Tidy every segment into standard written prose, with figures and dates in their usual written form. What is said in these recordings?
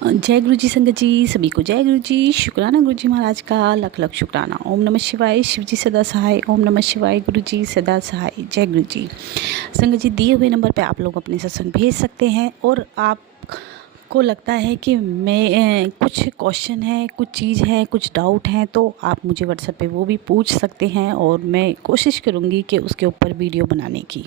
जय गुरु जी संगत जी, सभी को जय गुरु जी। शुक्राना गुरु जी महाराज का लख लख शुक्राना। ओम नमः शिवाय, शिव जी सदा सहाय। ओम नमः शिवाय, गुरु जी सदा सहाय। जय गुरु जी। संगत जी, दिए हुए नंबर पे आप लोग अपने सत्संग भेज सकते हैं। और आप को लगता है कि मैं कुछ क्वेश्चन है, कुछ चीज़ है, कुछ डाउट है, तो आप मुझे व्हाट्सएप पे वो भी पूछ सकते हैं और मैं कोशिश करूँगी कि उसके ऊपर वीडियो बनाने की।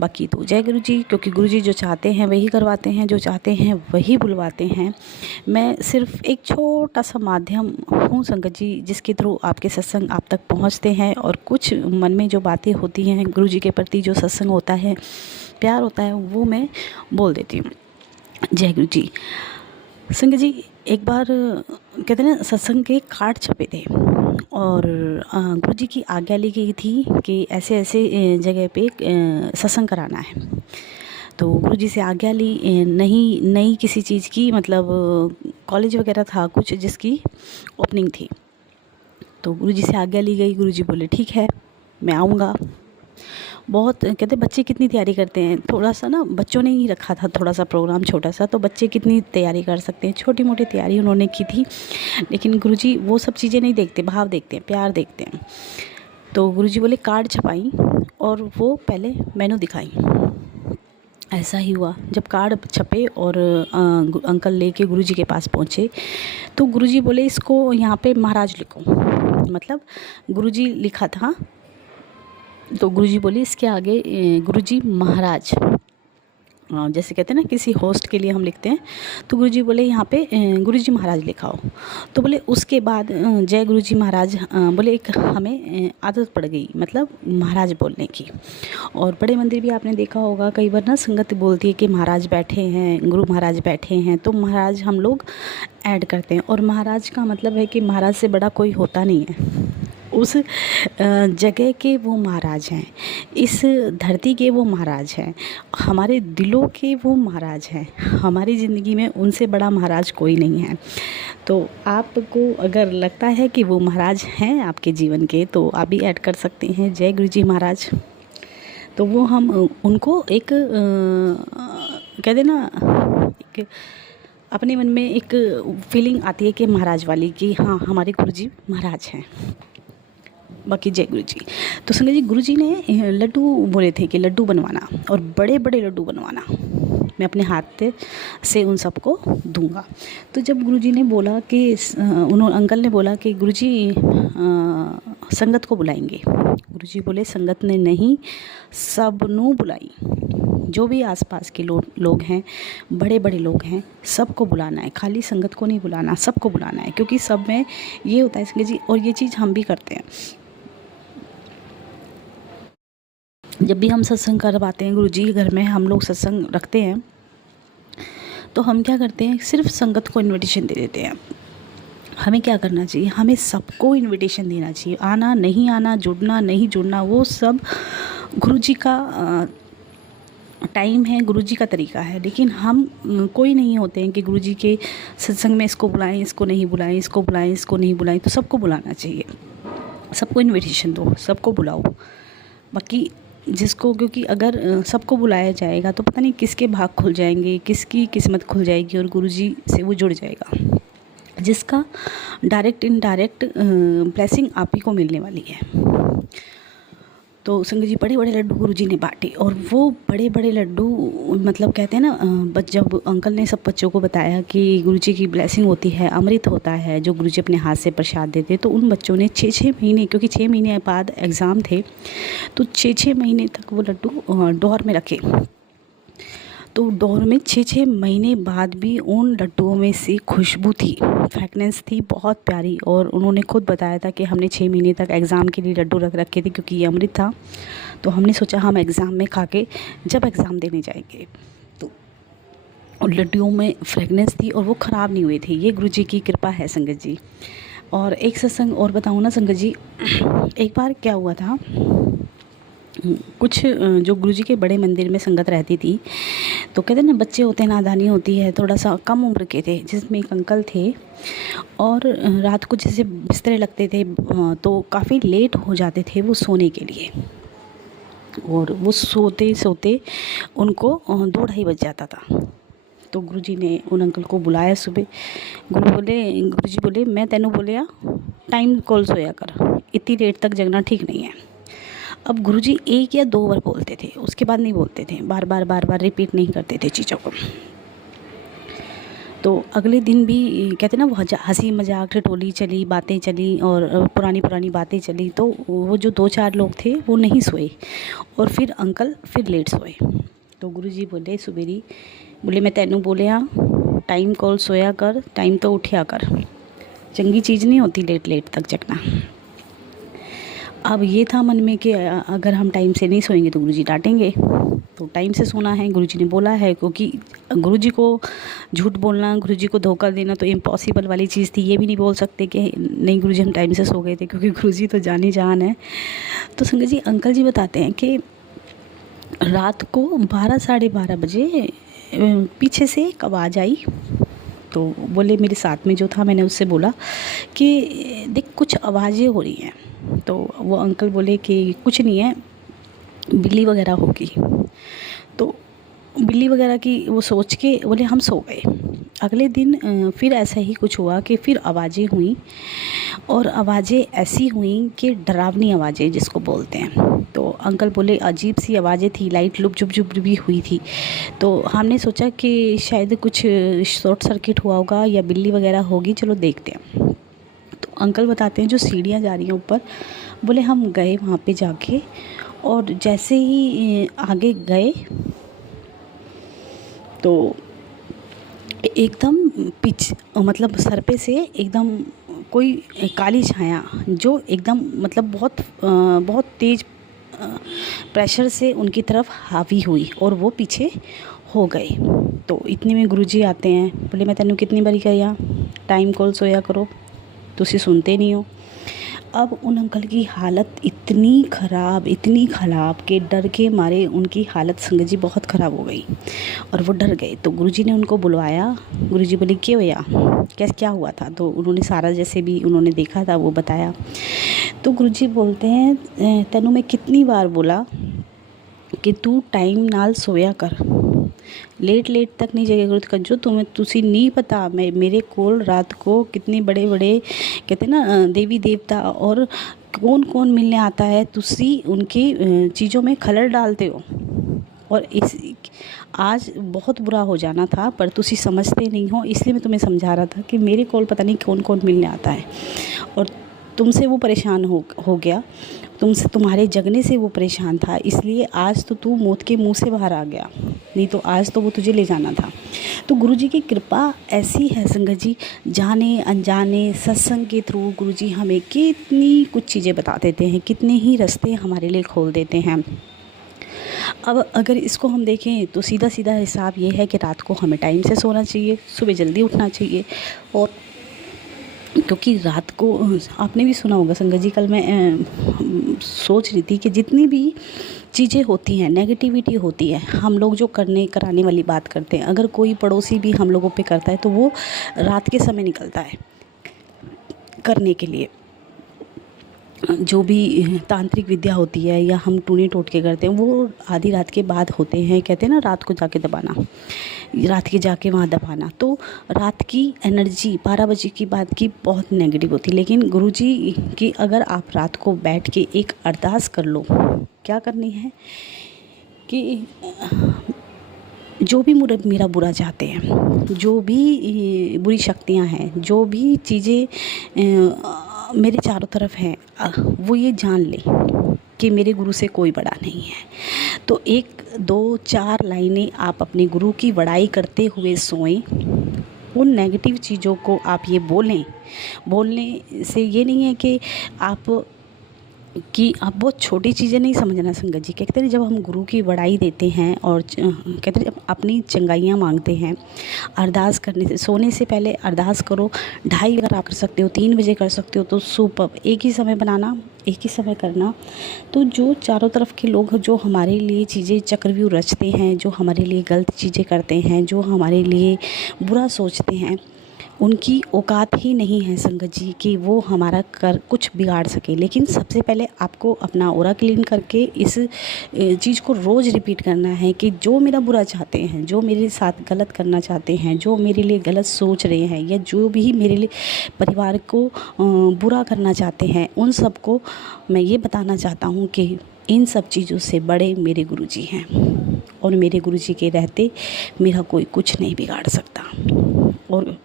बाकी तो जय गुरु जी, क्योंकि गुरु जी जो चाहते हैं वही करवाते हैं, जो चाहते हैं वही बुलवाते हैं। मैं सिर्फ एक छोटा सा माध्यम हूँ संगत जी, जिसके थ्रू आपके सत्संग आप तक पहुँचते हैं और कुछ मन में जो बातें होती हैं गुरु जी के प्रति, जो सत्संग होता है, प्यार होता है, वो मैं बोल देती हूँ। जय गुरु जी। संगत जी, एक बार कहते हैं ना, सत्संग के कार्ड छपे थे और गुरु जी की आज्ञा ली गई थी कि ऐसे ऐसे जगह पे सत्संग कराना है। तो गुरु जी से आज्ञा ली, नहीं नई किसी चीज़ की, मतलब कॉलेज वगैरह था कुछ जिसकी ओपनिंग थी। तो गुरु जी से आज्ञा ली गई। गुरु जी बोले ठीक है, मैं आऊँगा। बहुत कहते बच्चे कितनी तैयारी करते हैं, थोड़ा सा ना बच्चों ने ही रखा था थोड़ा सा प्रोग्राम छोटा सा, तो बच्चे कितनी तैयारी कर सकते हैं, छोटी मोटी तैयारी उन्होंने की थी। लेकिन गुरुजी वो सब चीज़ें नहीं देखते, भाव देखते हैं, प्यार देखते हैं। तो गुरुजी बोले कार्ड छपाई और वो पहले मेनू दिखाई। ऐसा ही हुआ, जब कार्ड छपे और अंकल लेके गुरुजी के पास पहुँचे तो गुरुजी बोले इसको यहाँ पे महाराज लिखो। मतलब गुरुजी लिखा था, तो गुरुजी बोले इसके आगे गुरुजी महाराज, जैसे कहते हैं ना किसी होस्ट के लिए हम लिखते हैं, तो गुरुजी बोले यहाँ पे गुरुजी महाराज लिखा हो। तो बोले उसके बाद जय गुरुजी महाराज, बोले एक हमें आदत पड़ गई, मतलब महाराज बोलने की। और बड़े मंदिर भी आपने देखा होगा, कई बार ना संगत बोलती है कि महाराज बैठे हैं, गुरु महाराज बैठे हैं, तो महाराज हम लोग ऐड करते हैं। और महाराज का मतलब है कि महाराज से बड़ा कोई होता नहीं है, उस जगह के वो महाराज हैं, इस धरती के वो महाराज हैं, हमारे दिलों के वो महाराज हैं। हमारी ज़िंदगी में उनसे बड़ा महाराज कोई नहीं है। तो आपको अगर लगता है कि वो महाराज हैं आपके जीवन के, तो आप भी ऐड कर सकते हैं जय गुरु जी महाराज। तो वो हम उनको एक कहते ना, एक अपने मन में एक फीलिंग आती है कि महाराज वाली, कि हाँ हमारे गुरु जी महाराज हैं। बाकी जय गुरु जी। तो संगत जी, गुरु जी ने लड्डू बोले थे कि लड्डू बनवाना, और बड़े बड़े लड्डू बनवाना, मैं अपने हाथ से उन सबको दूंगा। तो जब गुरु जी ने बोला कि उन्होंने अंकल ने बोला कि गुरु जी संगत को बुलाएंगे। गुरु जी बोले संगत ने नहीं, सबनों बुलाई, जो भी आसपास के लोग हैं, बड़े बड़े लोग हैं, सबको बुलाना है, खाली संगत को नहीं बुलाना, सबको बुलाना है। क्योंकि सब में ये होता है संगत जी, और ये चीज़ हम भी करते हैं। जब भी हम सत्संग करवाते हैं, गुरु जी के घर में हम लोग सत्संग रखते हैं, तो हम क्या करते हैं, सिर्फ संगत को इनविटेशन दे देते हैं। हमें क्या करना चाहिए, हमें सबको इनविटेशन देना चाहिए। आना नहीं आना, जुड़ना नहीं जुड़ना, वो सब गुरु जी का टाइम है, गुरु जी का तरीका है। लेकिन हम कोई नहीं होते हैं कि गुरु जी के सत्संग में इसको बुलाएं, इसको नहीं बुलाएं, इसको बुलाएं, इसको नहीं बुलाएं। तो सबको बुलाना चाहिए, सबको इनविटेशन दो, सबको बुलाओ। बाकी जिसको, क्योंकि अगर सबको बुलाया जाएगा तो पता नहीं किसके भाग खुल जाएंगे, किसकी किस्मत खुल जाएगी और गुरुजी से वो जुड़ जाएगा, जिसका डायरेक्ट इनडायरेक्ट ब्लेसिंग आप ही को मिलने वाली है। तो संगत जी, बड़े बड़े लड्डू गुरुजी ने बांटे, और वो बड़े बड़े लड्डू, मतलब कहते हैं ना, जब अंकल ने सब बच्चों को बताया कि गुरुजी की ब्लेसिंग होती है, अमृत होता है जो गुरुजी अपने हाथ से प्रसाद देते, तो उन बच्चों ने 6-6 महीने, क्योंकि 6 महीने बाद एग्ज़ाम थे, तो 6-6 महीने तक वो लड्डू डोर में रखे। तो डोर में 6-6 महीने बाद भी उन लड्डुओं में से खुशबू थी, फ्रेगनेंस थी, बहुत प्यारी। और उन्होंने खुद बताया था कि हमने 6 महीने तक एग्ज़ाम के लिए लड्डू रख रखे थे, क्योंकि ये अमृत था। तो हमने सोचा हम एग्ज़ाम में खा के जब एग्ज़ाम देने जाएंगे, तो उन लड्डुओं में फ्रेगनेंस थी और वो ख़राब नहीं हुए थे। ये गुरु जी की कृपा है संगत जी। और एक सत्संग और बताऊँ ना संगत जी, एक बार क्या हुआ था, कुछ जो गुरुजी के बड़े मंदिर में संगत रहती थी, तो कहते हैं ना बच्चे होते हैं, नादानी होती है, थोड़ा सा कम उम्र के थे, जिसमें एक अंकल थे। और रात को जैसे बिस्तरे लगते थे तो काफ़ी लेट हो जाते थे वो सोने के लिए, और वो सोते सोते उनको 2-2:30 बज जाता था। तो गुरुजी ने उन अंकल को बुलाया सुबह। गुरुजी बोले मैं तेनू बोलिया टाइम कॉल सोया कर, इतनी लेट तक जगना ठीक नहीं है। अब गुरुजी एक या दो बार बोलते थे, उसके बाद नहीं बोलते थे, बार बार रिपीट नहीं करते थे चीज़ों को। तो अगले दिन भी कहते ना वो हंसी मजाक ठिठोली चली, बातें चली और पुरानी बातें चली। तो वो जो 2-4 लोग थे वो नहीं सोए और फिर अंकल फिर लेट सोए। तो गुरुजी बोले सुबेरी, बोले मैं तेनू बोलिया टाइम कॉल सोया कर, टाइम तो उठिया कर, चंगी चीज़ नहीं होती लेट तक जगना। अब ये था मन में कि अगर हम टाइम से नहीं सोएंगे तो गुरुजी डांटेंगे, तो टाइम से सोना है, गुरुजी ने बोला है। क्योंकि गुरुजी को झूठ बोलना, गुरुजी को धोखा देना तो इम्पॉसिबल वाली चीज़ थी। ये भी नहीं बोल सकते कि नहीं गुरुजी हम टाइम से सो गए थे, क्योंकि गुरुजी तो जानी जान है। तो संगत जी अंकल जी बताते हैं कि रात को 12 साढ़े 12 बजे पीछे से एक आवाज़ आई। तो बोले मेरे साथ में जो था, मैंने उससे बोला कि देख कुछ आवाज़ें हो रही हैं। तो वो अंकल बोले कि कुछ नहीं है, बिल्ली वगैरह होगी। तो बिल्ली वगैरह की वो सोच के बोले हम सो गए। अगले दिन फिर ऐसा ही कुछ हुआ कि फिर आवाज़ें हुई और आवाज़ें ऐसी हुई कि डरावनी आवाज़ें जिसको बोलते हैं। तो अंकल बोले अजीब सी आवाज़ें थी, लाइट लुप जुप भी हुई थी। तो हमने सोचा कि शायद कुछ शॉर्ट सर्किट हुआ होगा या बिल्ली वगैरह होगी, चलो देखते हैं। तो अंकल बताते हैं जो सीढ़ियाँ जा रही हैं ऊपर, बोले हम गए वहाँ पे जाके और जैसे ही आगे गए तो एकदम मतलब सर पे से एकदम कोई काली छाया जो एकदम मतलब बहुत तेज़ प्रेशर से उनकी तरफ हावी हुई और वो पीछे हो गए। तो इतने में गुरुजी आते हैं, बोले मैं तेनू कितनी बारी कहा टाइम कॉल सोया करो, तुसी सुनते नहीं हो। अब उन अंकल की हालत इतनी ख़राब कि डर के मारे उनकी हालत संगत जी बहुत ख़राब हो गई और वो डर गए। तो गुरुजी ने उनको बुलवाया। गुरुजी बोले क्यों भैया क्या हुआ था? तो उन्होंने सारा जैसे भी उन्होंने देखा था वो बताया। तो गुरुजी बोलते हैं तेनू मैं कितनी बार बोला कि तू टाइम नाल सोया कर, लेट तक नहीं जगह करो। कंजो तुसी नहीं पता मेरे कोल रात को कितने बड़े कहते ना देवी देवता और कौन मिलने आता है, तुसी उनकी चीज़ों में खलल डालते हो। और आज बहुत बुरा हो जाना था पर तुसी समझते नहीं हो, इसलिए मैं तुम्हें समझा रहा था कि मेरे कोल पता नहीं कौन मिलने आता है और तुमसे वो परेशान हो गया, तुम्हारे जगने से वो परेशान था, इसलिए आज तो तू मौत के मुंह से बाहर आ गया, नहीं तो आज तो वो तुझे ले जाना था। तो गुरुजी की कृपा ऐसी है संगत जी, जाने अनजाने सत्संग के थ्रू गुरुजी हमें कितनी कुछ चीज़ें बता देते हैं, कितने ही रास्ते हमारे लिए खोल देते हैं। अब अगर इसको हम देखें तो सीधा हिसाब ये है कि रात को हमें टाइम से सोना चाहिए, सुबह जल्दी उठना चाहिए। और क्योंकि रात को आपने भी सुना होगा संगत जी, कल मैं सोच रही थी कि जितनी भी चीज़ें होती हैं, नेगेटिविटी होती है, हम लोग जो कराने वाली बात करते हैं, अगर कोई पड़ोसी भी हम लोगों पे करता है तो वो रात के समय निकलता है करने के लिए। जो भी तांत्रिक विद्या होती है या हम टूने टोटके करते हैं वो आधी रात के बाद होते हैं। कहते हैं ना रात को जाके दबाना, रात के जाके वहाँ दबाना। तो रात की एनर्जी 12 बजे की बाद की बहुत नेगेटिव होती है। लेकिन गुरुजी की अगर आप रात को बैठ के एक अरदास कर लो, क्या करनी है कि जो भी मेरा बुरा चाहते हैं, जो भी बुरी शक्तियाँ हैं, जो भी चीज़ें मेरे चारों तरफ हैं, वो ये जान ले कि मेरे गुरु से कोई बड़ा नहीं है। तो 1 2 4 लाइनें आप अपने गुरु की बड़ाई करते हुए सोएं। उन नेगेटिव चीज़ों को आप ये बोलने से ये नहीं है कि आप बहुत छोटी चीज़ें नहीं समझना संगत जी। कहते हैं जब हम गुरु की बड़ाई देते हैं और कहते हैं अपनी चंगाइयाँ मांगते हैं, अरदास करने से, सोने से पहले अरदास करो। 2:30 अगर आप कर सकते हो, 3 बजे कर सकते हो तो सुपर। एक ही समय बनाना, एक ही समय करना। तो जो चारों तरफ के लोग जो हमारे लिए चीज़ें चक्रव्यूह रचते हैं, जो हमारे लिए गलत चीज़ें करते हैं, जो हमारे लिए बुरा सोचते हैं, उनकी औकात ही नहीं है संगत जी कि वो हमारा कर कुछ बिगाड़ सके। लेकिन सबसे पहले आपको अपना ऑरा क्लीन करके इस चीज़ को रोज़ रिपीट करना है कि जो मेरा बुरा चाहते हैं, जो मेरे साथ गलत करना चाहते हैं, जो मेरे लिए गलत सोच रहे हैं, या जो भी मेरे लिए परिवार को बुरा करना चाहते हैं, उन सबको मैं ये बताना चाहता हूँ कि इन सब चीज़ों से बड़े मेरे गुरुजी हैं, और मेरे गुरुजी के रहते मेरा कोई कुछ नहीं बिगाड़ सकता। और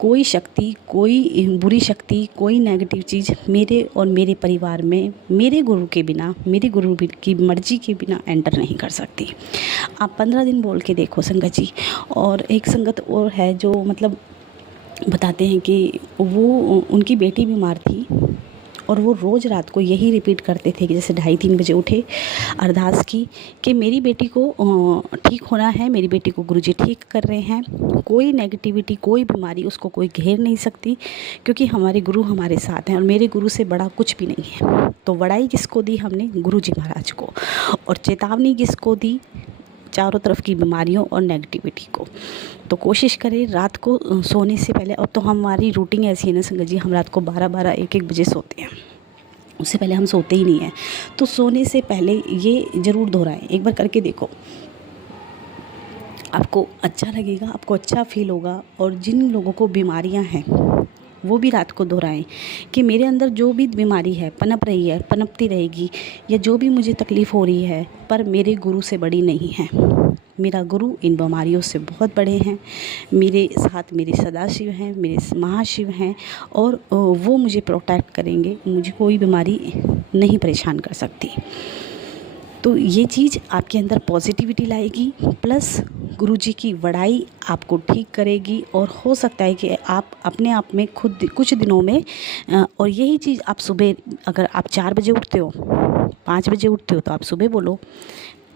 कोई शक्ति, कोई बुरी शक्ति, कोई नेगेटिव चीज़ मेरे और मेरे परिवार में मेरे गुरु के बिना, मेरे गुरु की मर्ज़ी के बिना एंटर नहीं कर सकती। आप 15 दिन बोल के देखो संगत जी। और एक संगत और है जो मतलब बताते हैं कि वो उनकी बेटी बीमार थी, और वो रोज़ रात को यही रिपीट करते थे कि जैसे 2:30-3 बजे उठे, अरदास की कि मेरी बेटी को ठीक होना है, मेरी बेटी को गुरुजी ठीक कर रहे हैं, कोई नेगेटिविटी, कोई बीमारी उसको कोई घेर नहीं सकती, क्योंकि हमारे गुरु हमारे साथ हैं और मेरे गुरु से बड़ा कुछ भी नहीं है। तो बड़ाई किसको दी हमने? गुरुजी महाराज को। और चेतावनी किसको दी? चारों तरफ की बीमारियों और नेगेटिविटी को। तो कोशिश करें रात को सोने से पहले, अब तो हमारी रूटीन ऐसी है ना संगत जी, हम रात को 12-12, 1-1 बजे सोते हैं, उससे पहले हम सोते ही नहीं हैं। तो सोने से पहले ये ज़रूर दोहराएं, एक बार करके देखो, आपको अच्छा लगेगा, आपको अच्छा फील होगा। और जिन लोगों को बीमारियां हैं वो भी रात को दोहराएं कि मेरे अंदर जो भी बीमारी है पनप रही है, पनपती रहेगी, या जो भी मुझे तकलीफ़ हो रही है, पर मेरे गुरु से बड़ी नहीं है। मेरा गुरु इन बीमारियों से बहुत बड़े हैं, मेरे साथ मेरे सदाशिव हैं, मेरे महाशिव हैं, और वो मुझे प्रोटेक्ट करेंगे, मुझे कोई बीमारी नहीं परेशान कर सकती। तो ये चीज़ आपके अंदर पॉजिटिविटी लाएगी, प्लस गुरुजी की बड़ाई आपको ठीक करेगी। और हो सकता है कि आप अपने आप में खुद कुछ दिनों में और यही चीज़ आप सुबह, अगर आप 4 बजे उठते हो, 5 बजे उठते हो, तो आप सुबह बोलो,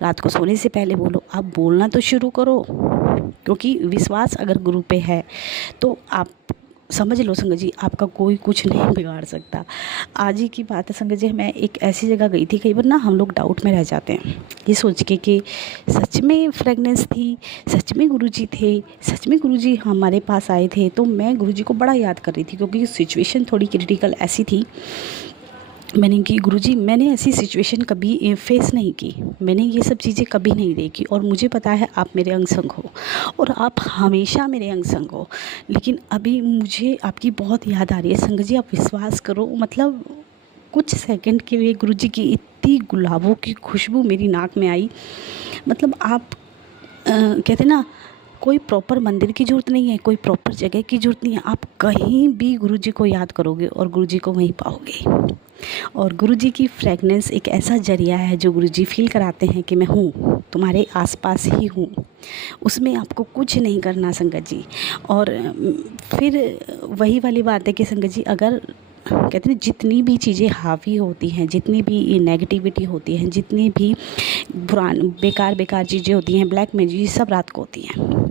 रात को सोने से पहले बोलो। आप बोलना तो शुरू करो, क्योंकि विश्वास अगर गुरु पे है तो आप समझ लो संगत जी, आपका कोई कुछ नहीं बिगाड़ सकता। आज ही की बात है संगत जी, मैं एक ऐसी जगह गई थी, कई बार ना हम लोग डाउट में रह जाते हैं ये सोच के कि सच में फ्रेगनेंस थी, सच में गुरुजी थे, सच में गुरुजी हमारे पास आए थे। तो मैं गुरुजी को बड़ा याद कर रही थी, क्योंकि सिचुएशन थोड़ी क्रिटिकल ऐसी थी। मैंने कि गुरुजी, मैंने ऐसी सिचुएशन कभी फेस नहीं की, मैंने ये सब चीज़ें कभी नहीं देखी, और मुझे पता है आप मेरे अंग संग हो और आप हमेशा मेरे अंग संग हो, लेकिन अभी मुझे आपकी बहुत याद आ रही है। संगत जी आप विश्वास करो, मतलब कुछ सेकंड के लिए गुरुजी की इतनी गुलाबों की खुशबू मेरी नाक में आई। मतलब आप कहते ना, कोई प्रॉपर मंदिर की ज़रूरत नहीं है, कोई प्रॉपर जगह की ज़रूरत नहीं है, आप कहीं भी गुरुजी को याद करोगे और गुरुजी को वहीं पाओगे। और गुरुजी की फ्रेगनेंस एक ऐसा जरिया है जो गुरुजी फील कराते हैं कि मैं हूँ, तुम्हारे आसपास ही हूँ। उसमें आपको कुछ नहीं करना संगत जी। और फिर वही वाली बात है कि संगत जी, अगर कहते हैं जितनी भी चीज़ें हावी होती हैं, जितनी भी नेगेटिविटी होती है, जितनी भी बेकार चीज़ें होती हैं, ब्लैक मैजिक, सब रात को होती हैं।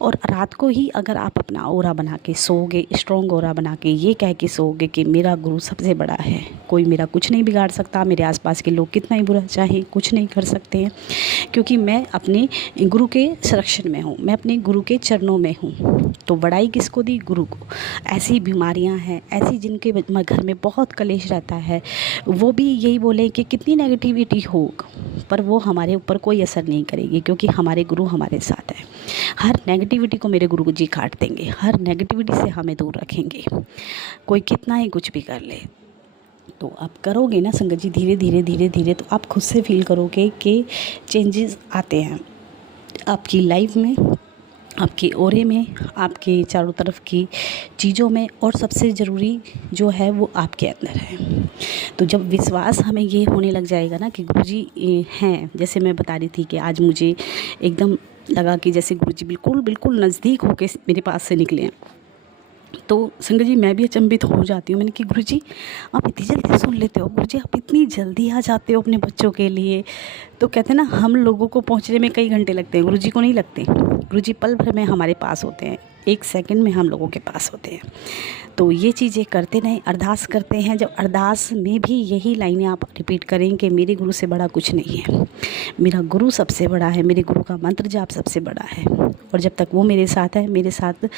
और रात को ही अगर आप अपना ऑरा बना के सोओगे, स्ट्रॉन्ग ऑरा बना के, ये कह के सोओगे कि मेरा गुरु सबसे बड़ा है, कोई मेरा कुछ नहीं बिगाड़ सकता, मेरे आसपास के लोग कितना ही बुरा चाहे कुछ नहीं कर सकते हैं, क्योंकि मैं अपने गुरु के संरक्षण में हूँ, मैं अपने गुरु के चरणों में हूँ। तो बड़ाई किसको दी? गुरु को। ऐसी बीमारियाँ हैं, ऐसी जिनके घर में बहुत कलेश रहता है, वो भी यही बोले कि कितनी नेगेटिविटी हो, पर वो हमारे ऊपर कोई असर नहीं करेगी, क्योंकि हमारे गुरु हमारे साथ हैं। हर नेगेटिविटी को मेरे गुरु जी काट देंगे, हर नेगेटिविटी से हमें दूर रखेंगे, कोई कितना ही कुछ भी कर ले। तो आप करोगे ना संगत जी, धीरे धीरे धीरे धीरे, तो आप खुद से फील करोगे कि चेंजेस आते हैं आपकी लाइफ में, आपके ओरे में, आपके चारों तरफ की चीज़ों में, और सबसे ज़रूरी जो है वो आपके अंदर है। तो जब विश्वास हमें ये होने लग जाएगा ना कि गुरुजी हैं, जैसे मैं बता रही थी कि आज मुझे एकदम लगा कि जैसे गुरुजी बिल्कुल बिल्कुल नज़दीक होके मेरे पास से निकले हैं। तो संगत जी मैं भी अचंभित हो जाती हूँ। मैंने कि गुरुजी आप इतनी जल्दी सुन लेते हो, गुरुजी आप इतनी जल्दी आ जाते हो अपने बच्चों के लिए। तो कहते हैं ना, हम लोगों को पहुँचने में कई घंटे लगते हैं, गुरुजी को नहीं लगते। गुरुजी पल भर में हमारे पास होते हैं। 1 सेकंड में हम लोगों के पास होते हैं। तो ये चीज़ें करते रहें, अरदास करते हैं। जब अरदास में भी यही लाइनें आप रिपीट करें कि मेरे गुरु से बड़ा कुछ नहीं है, मेरा गुरु सबसे बड़ा है, मेरे गुरु का मंत्र जाप सबसे बड़ा है, और जब तक वो मेरे साथ है, मेरे साथ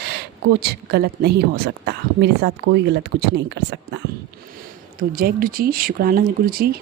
कुछ गलत नहीं हो सकता, मेरे साथ कोई गलत कुछ नहीं कर सकता। तो जय गुरु जी, शुक्राना गुरु जी।